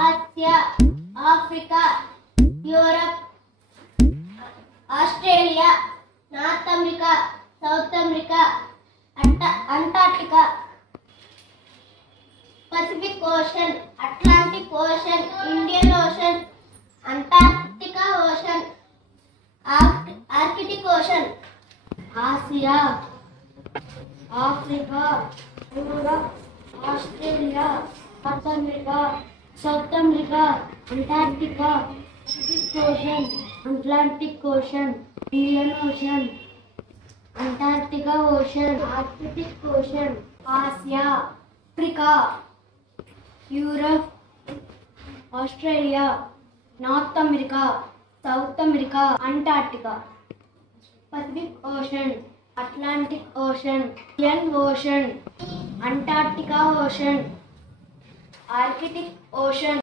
Asia, Africa, Europe, Australia, north America, south America, Antarctica, Pacific ocean, Atlantic ocean, Indian ocean, Antarctica ocean, Arctic ocean. Asia, Africa, Europe, Australia, north America, south America, Antarctica, Pacific ocean, Atlantic ocean, Indian ocean, Antarctica ocean, Arctic ocean. Asia, Africa, Europe, Australia, north America, south America, Antarctica, Pacific ocean, Atlantic ocean, Indian ocean, Antarctica ocean, Arctic ocean.